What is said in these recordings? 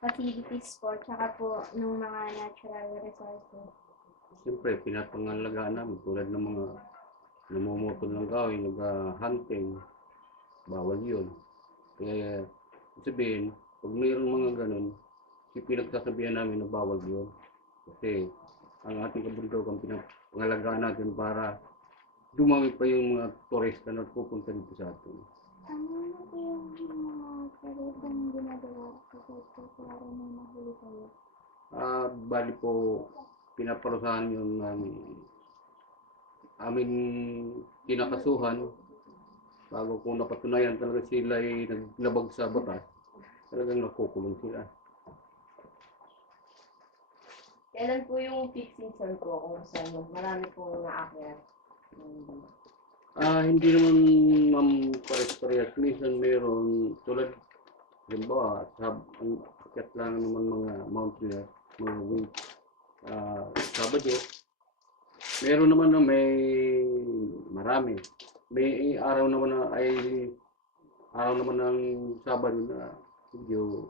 facilities po, tsaka po ng mga natural resources? Siyempre, pinapangalagaan namin tulad ng mga namumutol ng kahoy, nag-hunting, bawal yun. Kaya sabihin, pag mayroong mga ganun, pinagsasabihan namin na bawal yun. Kasi ang ating kabundukan pinapangalagaan natin para dumami pa yung mga turista na pupunta dito sa atin. Ano po yung mga pwede kong ginagawa kapag para may mahuli kayo? Bali po, pinaparusahan yung aming kinakasuhan bago kung napatunayan talaga sila ay naglabag sa batas, talagang nakukulong sila. Kailan po yung peak season po kung saan marami pong naakyat? Hindi naman ma'am pares-parehas. Minsan meron tulad, halimbawa, ang akyat lang naman mga mountaineers, mga week, Sabado. Meron naman na may marami. May araw naman na araw naman ng Sabado na medyo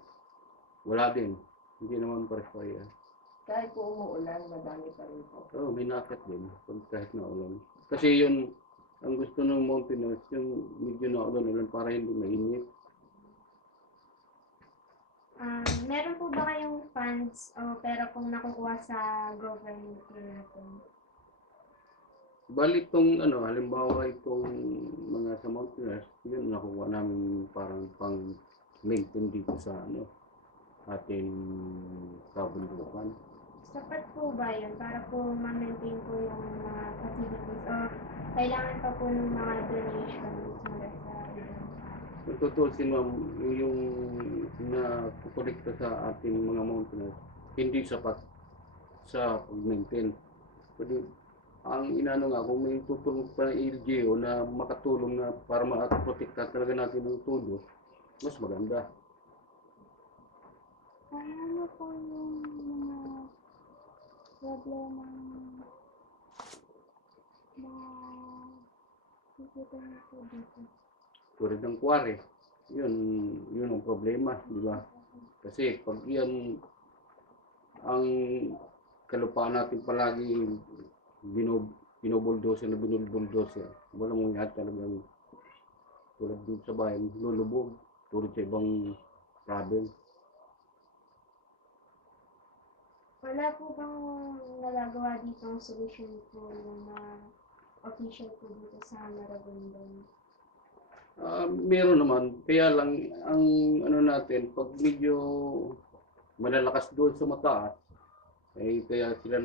wala din. Hindi naman pares-parehas. Kahit po umuulan, madami pa rin po. Oo, may nakit din kahit na ulan. Kasi yun, ang gusto ng mountaineers, yung medyo na ulan para hindi mainit. Meron po ba kayong funds o pera pong nakukuha sa government natin? Bali itong halimbawa itong mga sa mountaineers, yun nakuha namin parang pang maintain dito sa ating kabundukan. Sapat po ba yun para po ma-maintain po yung mga facilities o kailangan pa po ng mga donations mula sa ibang tao? Kung tutusin ma'am, yung nakukolekta sa ating mga mountaineers, hindi sapat sa pag-maintain. Pwede, ang inano nga, kung may tutulong pa ng LGU na makatulong na para ma-protekta talaga natin ng todo, mas maganda. Ano po yung mga problema na nakikita niyo po dito? Tulad ng quarry, yun ang problema, di ba? Kasi pag yan ang kalupaan natin palagi binubuldoser, walang mangyari talagang tulad dun sa bayan, lulubog, tulad sa ibang province. Wala po bang nagagawa dito ang solution po yung mga official po dito sa Maragondon? Meron naman, kaya lang ang natin, pag medyo malalakas doon sa mataas, kaya sila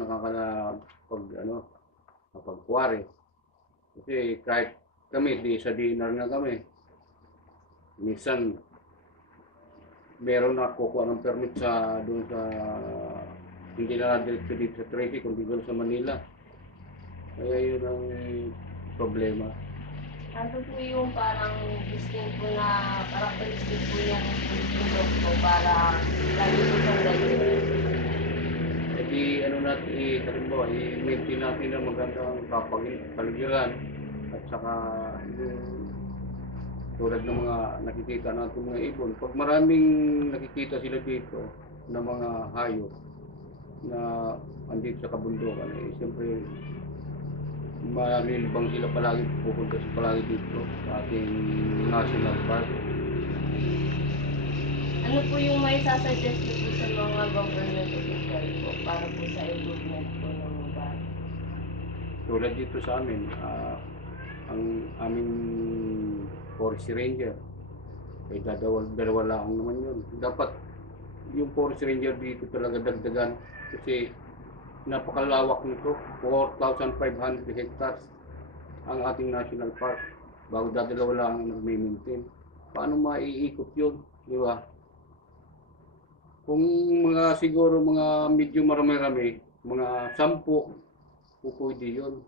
nakapag-quarry. Kasi kahit kami, sa dinner na kami, minsan meron na kukuha ng permit doon sa hindi na diretso dito sa Tracy, kundi doon sa Manila. Kaya yun ang problema. Ano po yung parang distinct po na characteristic po yung bundok po para lagi po siyang ganyan? Halimbawa, i-maintain natin ang magandang kapaligiran at saka yung tulad ng mga nakikita natin mga ibon. Pag maraming nakikita sila dito na mga hayop na andito sa kabundukan, siyempre malilibang sila pupunta palagi dito sa ating national park. Ano po yung may sasuggest niyo po sa mga government official po para po sa improvement po ng lugar? Tulad dito sa amin, ang aming forest ranger, ay dalawa lang naman yun. Dapat yung forest ranger dito talaga dagdagan kasi napakalawak nito, 4,500 hectares ang ating national park. Bago dalawa lang ang nag-maintain. Paano maiikot yun? Di ba? Kung siguro mga medyo marami-rami, mga 10, pwede yun.